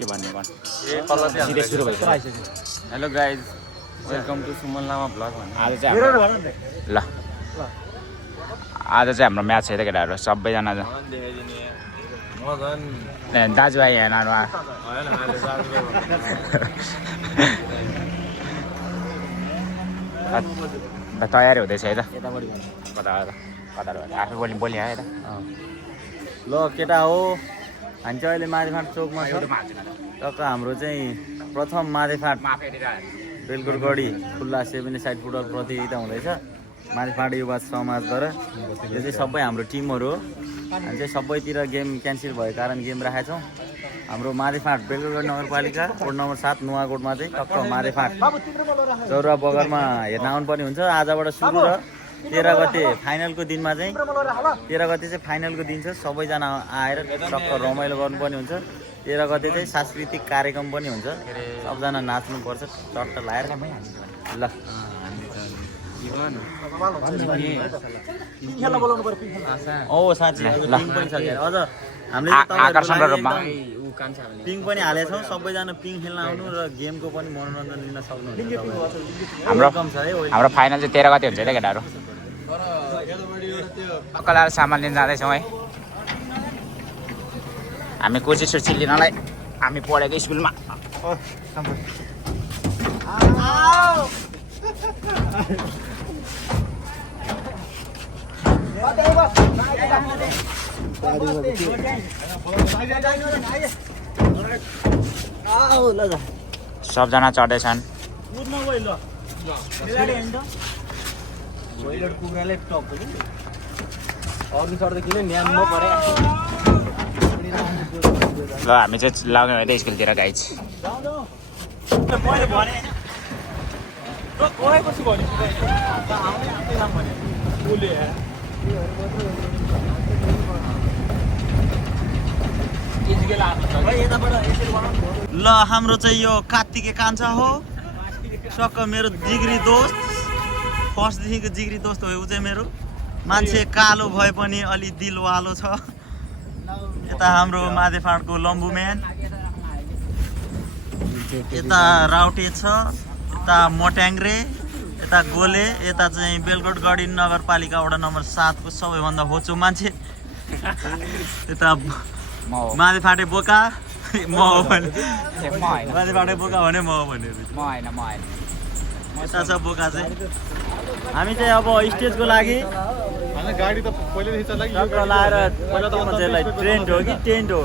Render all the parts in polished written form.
के भन्ने भन् सिधै सुरु भइसक्यो। Hello guys, welcome to Suman Lama vlog. आज चाहिँ ल आज चाहिँ हाम्रो म्याच छ त केटाहरू, सबैजना दाजुभाइ हेर्नु तयारी हुँदैछ है त। कता आफै बोली है त। ल केटा हो, हामी चाहिँ अहिले माधेफाँट चोकमा छ। टक्क हाम्रो चाहिँ प्रथम माधेफाँट बेलगुरगढी खुल्ला 7 साइड फुटबल प्रतियोगिता हुँदैछ माधेफाँट युवा समाजद्वारा। यो चाहिँ सबै हाम्रो टिमहरू हो। हामी चाहिँ सबैतिर गेम क्यान्सल भएको कारण गेम राखेका छौँ। हाम्रो माधेफाँट बेलगुरगढी नगरपालिका वोर्ड नम्बर 7 नुवाकोटमा चाहिँ टक्क माधेफाँट चौरा बगरमा हेर्न आउनुपर्ने हुन्छ। आजबाट सुरु र 13 गते फाइनलको दिनमा चाहिँ 13 गते चाहिँ फाइनलको दिन छ। सबैजना आएर टक्क रमाइलो गर्नुपर्ने हुन्छ। 13 गते चाहिँ सांस्कृतिक कार्यक्रम पनि हुन्छ, सबजना नाच्नुपर्छ चट्ट लाएर। ल ओ साँच्ची पिङ पनि छ के अझ हामीले पिङ पनि हालेका छौँ। सबैजना पिङ खेल्न आउनु र गेमको पनि मनोरञ्जन लिन सक्नुहुन्छ। हाम्रो फाइनल चाहिँ 13 गते हुन्छ है त केटाहरू। अक्कलाएर सामान लिन जाँदैछौँ है हामी। कुर्सी सुर्सी लिनलाई हामी पढेको स्कुलमा। सबजना चढ्दैछन्। ल हामी चाहिँ लाग्ने भयो त स्कुलतिर गाइज। ल हाम्रो चाहिँ यो कार्तिके कान्छा हो, सक्क मेरो जिग्री दोस्त, फर्स्टदेखिको जिग्री दोस्त हो ऊ चाहिँ मेरो। मान्छे कालो भए पनि अलि दिलवालो छ। यता हाम्रो माधेफाँटको लम्बुम्यान, यता राउटे छ, यता मट्याङ्ग्रे, यता गोले, यता चाहिँ बेलगुरगढी नगरपालिका वडा नम्बर 7 को सबैभन्दा होचो मान्छे। यता माधेफाँटे बोका म हो भने, माधेफाँटे बोका भने म हो भने यता छ बोका चाहिँ। हामी चाहिँ अब स्टेजको लागि गाडी त पहिलेदेखि चलाएको लाएर ट्रेन्ड हो कि टेन्ट हो,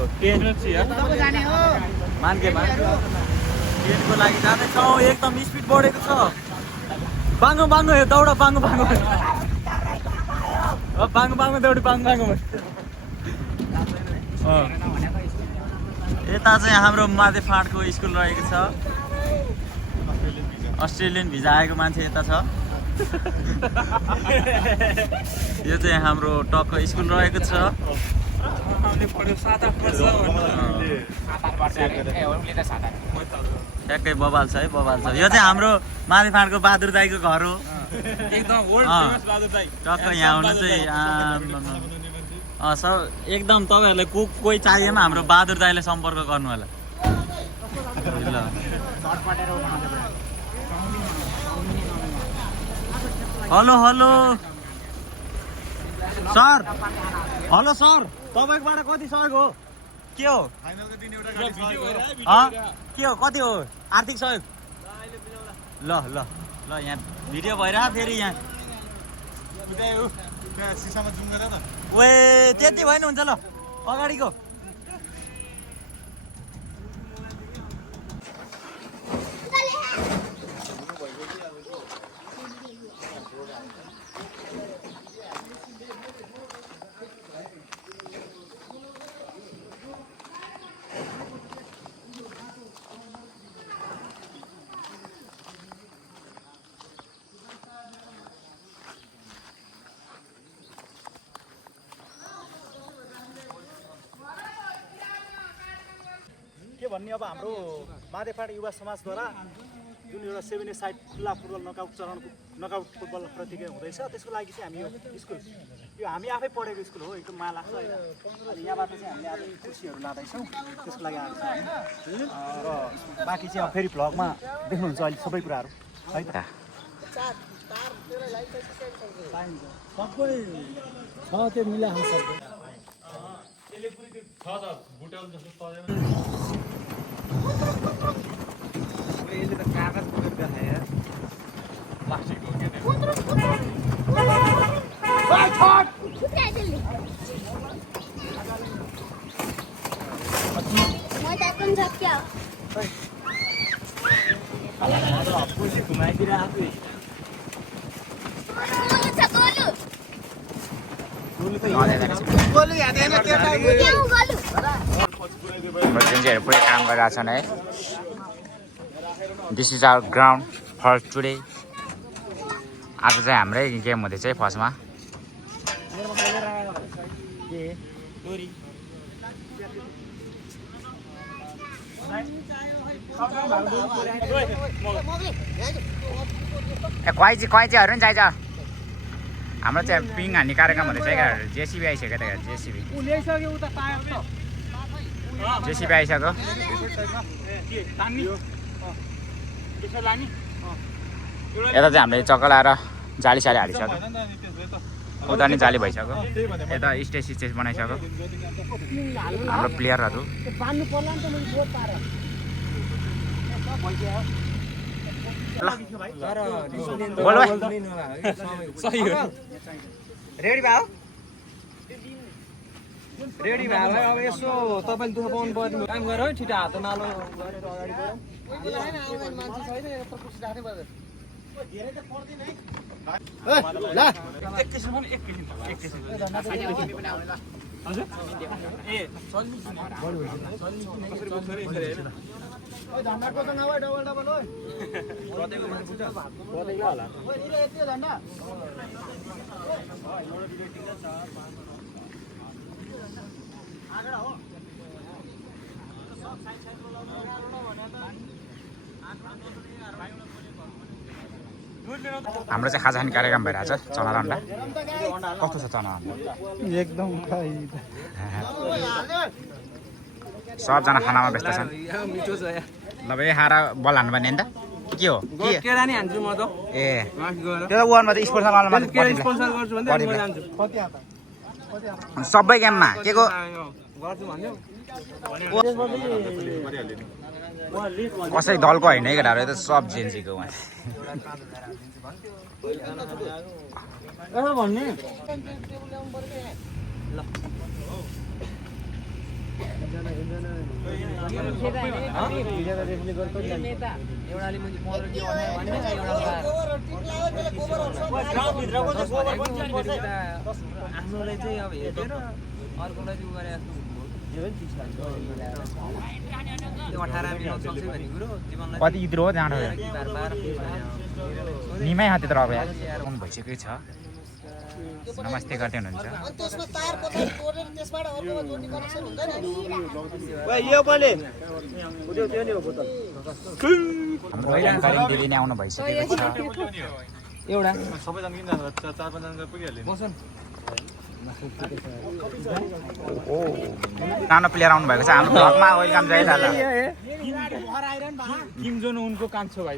मान्केमा टेन्टको लागि जाँदैछौँ। एकदम स्पिड बढेको छ। बाङ्गो बाङ्गो दौड, बाङ्गो बाङ्गो बाङ्गो बाङ्गो दौडी, बाङ्गो बाङ्गो। यता चाहिँ हाम्रो माधेफाँटको स्कुल रहेको छ। अस्ट्रेलियन भिजा आएको मान्छे यता छ। यो चाहिँ हाम्रो टक्क स्कुल रहेको छ। ट्याक्कै बबाल छ है, बबाल छ। यो चाहिँ हाम्रो माधेफाँटको बहादुर दाईको घर हो। टक्क यहाँ हुनु चाहिँ सर एकदम तपाईँहरूलाई कोही चाहिएमा हाम्रो बहादुर दाईले सम्पर्क गर्नु होला। Hello hello sir, hello sir, तपाईँकोबाट कति सहयोग हो? के हो के हो कति हो आर्थिक सहयोग? ल ल ल यहाँ भिडियो भइरह फेरि यहाँ सिसामा जुम गरेर त ओए त्यति भएन हुन्छ। ल अगाडिको के भन्ने अब हाम्रो माधेफाँट युवा समाजद्वारा जुन एउटा 7 साइड खुल्ला फुटबल नकआउट फुटबल प्रतियोगिता हुँदैछ त्यसको लागि चाहिँ हामी यो स्कुल यो हामी आफै पढेको स्कुल हो एकदम माया लाग्छ होइन अनि यहाँबाट चाहिँ हामीले आज खुसीहरू लाँदैछौँ त्यसको लागि आएको छौँ र बाँकी चाहिँ अब फेरि भ्लगमा देख्नुहुन्छ अहिले सबै कुराहरू है त सबै छ त्यो मिलाएको सबै यसले त कागज बोकेर देखायो घुमाइदिएर आफै बच्चीहरू पुरै काम गरिरहेको छन् है this is our ground for today आज चाहिँ हाम्रै गेम हुँदैछ है फर्स्टमा क्वाइचीहरू नि चाहिन्छ हाम्रो चाहिँ पिङ हान्ने कार्यक्रम हुँदैछ क्या जेसिबी आइसक्यो त जेसिबी आइसक्यो यता चाहिँ हामीले चक्कर लाएर जाली साली हालिसक्यो उता नि जाली भइसक्यो यता स्टेज बनाइसक्यो हाम्रो प्लेयरहरू रेडी भयो रेडी भयो भाइ अब यसो तपाईँले दुःख पाउनु पर्ने काम गर है छिटो हात नालो गरेर अगाडि हाम्रो चाहिँ खाजा खाने कार्यक्रम भइरहेछ चना अन्डा कस्तो छ चना अन्डा एकदम सबजना खानामा व्यस्त छन् ल भाइ खाएर बल हान्नु पर्ने नि त के हो ए त्यो वानमा त सबै गेममा के को कसै दलको होइन है केटाहरू त सब जेन्सीको उहाँ आफ्नोलाई चाहिँ अब हेरेर अर्कोलाई चाहिँ गरे कति इत्रो हो त्यहाँबाट निमै हाते तर अब भइसकेकै छ नमस्ते गर्दै हुनुहुन्छ हाम्रो दिदी नै आउनु भइसकेको छ एउटा सबैजना किन 4-5 जना पुगिहाल्यो सानो प्लेयर आउनु भएको छ हाम्रो भ्लगमा वेलकम जय दादा किम जोन उनको कान्छो भाइ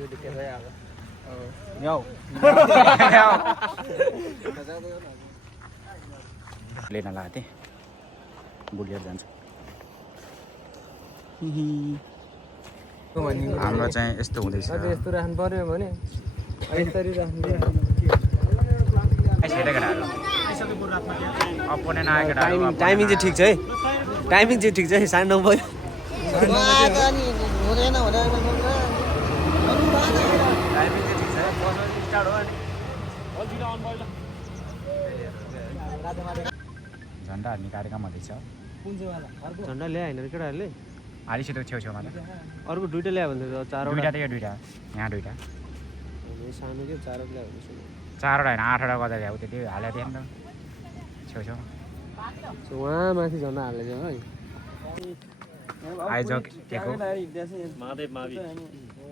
लिन लगाएको थिएँ बुलिएर जान्छ हाम्रो चाहिँ यस्तो हुँदैछ यस्तो राख्नु पर्यो भने यसरी राख्नु अपोनेन्ट आयो केटाहरू टाइमिङ चाहिँ ठिक छ है टाइमिङ चाहिँ ठिक छ है 9:30 भयो झन्डा हाल्ने कार्यक्रम हुँदैछ झन्डा ल्याए होइन केटाहरूले हालिसित छेउछेउमा त अर्को दुइटा ल्यायो भने त दुइटा त यो दुइटा यहाँ दुइटा सानो के 4 ल्यायो भने 4वटा होइन 8वटा गर्दा ल्याऊ त्यति हालेको थिएँ नि त छेउछेउ उहाँ माथि झन्डा हालेको है आइज के को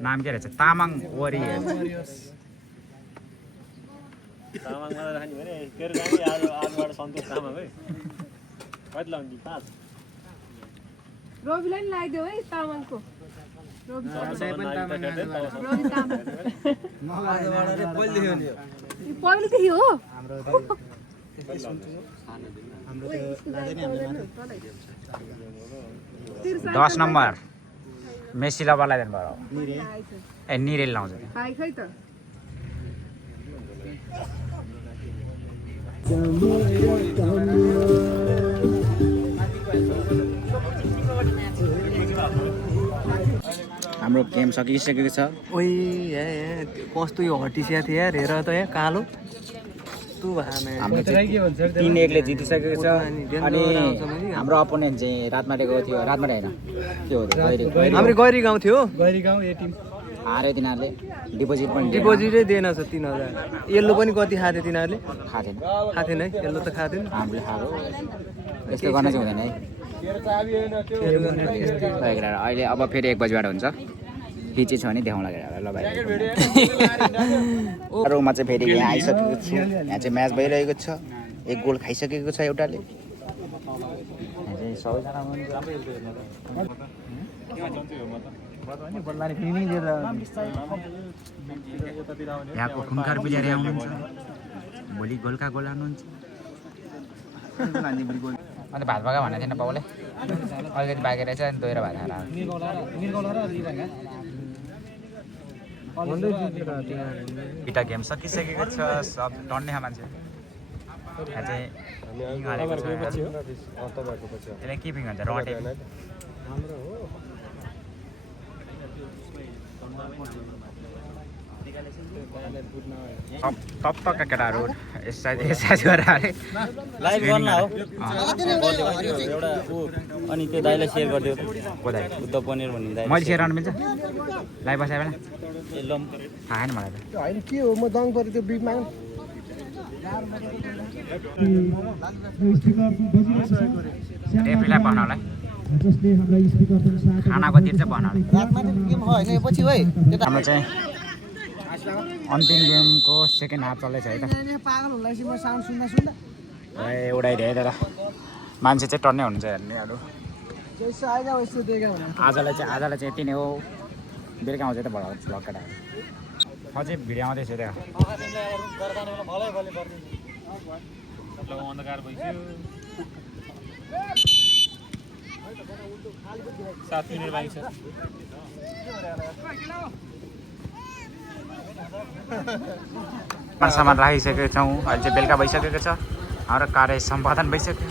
नाम के रहेछ तामाङ वरी तामाङमा राख्ने भने तेरो जाने आजबाट सन्तोष तामाङ है कति लाउने 5 रविलाई नि लगाइदेऊ है तामाङको रवि तामाङ पहिलेदेखि हो हाम्रो त्यो लाँदैन हामीले 10 नम्बर मेसीलाई बोलाइदिनु पर्यो ए निरेल लाउँछ खाइ खै त हाम्रो गेम सकिसकेको छ ओइ कस्तो यो हटिसिया थियो यार हेर त यहाँ कालो तँ भामे हाम्रो चाहिँ 3-1 ले जितिसकेको छ अनि हाम्रो अपोनेन्ट चाहिँ रातमाटेको थियो रातमाटे हैन के हो हाम्रो गैरी गाउँ थियो गैरी गाउँ ए टिम हारे तिनीहरूले डिपोजिट पनि डिपोजिटै दिएन छ 3000 येल्लो पनि कति खाथे तिनीहरूले खाथेन खाथेन है येल्लो त खाथेन हामीले खाएको यस्तो गर्न चाहिँ हुँदैन है अहिले अब फेरि 1 बजीबाट हुन्छ हिचे छ भने देखाउँला गेडा ल भाइ रुममा चाहिँ फेरि यहाँ आइसकेको छु यहाँ चाहिँ म्याच भइरहेको छ 1 गोल खाइसकेको छ एउटाले यहाँ चाहिँ सबैजना यहाँको खुङ्खार पुजारी आउनुहुन्छ भोलि गोलका गोल हाल्नुहुन्छ अन्त भात भाका भनेको थिएन बाउले अलिकति बाँकी रहेछ अनि दोहोरो भात खाएर दुईवटा गेम सकिसकेको छ सब टन्ने मान्छे यहाँ चाहिँ पिङ हालेको छ यसलाई के पिङ भन्छ रटे तप्पका केटाहरू एक्सर्साइज गरेर आए लाइभ गर्न हो एउटा अनि त्यो दाइलाई सेयर गरिदियो कोदाइ बुद्ध पनिर भन्ने दाइ मैले सेयर गर्नु मिल्छ लाइभ बसायो भने ए लम थाहा छैन मलाई त होइन के हो म दङ पऱ्यो त्यो बिटमा रेफ्रीलाई भन्नलाई खानाको तिर चाहिँ भन्नलाई हाम्रो चाहिँ अन्तिम गेमको सेकेन्ड हाफ चल्दैछ है त उडाइदिए त मान्छे चाहिँ टन्नै हुनुहुन्छ हेर्नेहरू आजलाई चाहिँ यति नै हो बेलुका आउँछ त भ्लग केटाहरू म चाहिँ भिडियो आउँदैछु त्यहाँ अन्धकार भइसक्यो 7 मिनेट बाँकी छ सामान राखिसकेको छौँ अहिले चाहिँ बेलुका भइसकेको छ हाम्रो कार्य सम्पादन भइसक्यो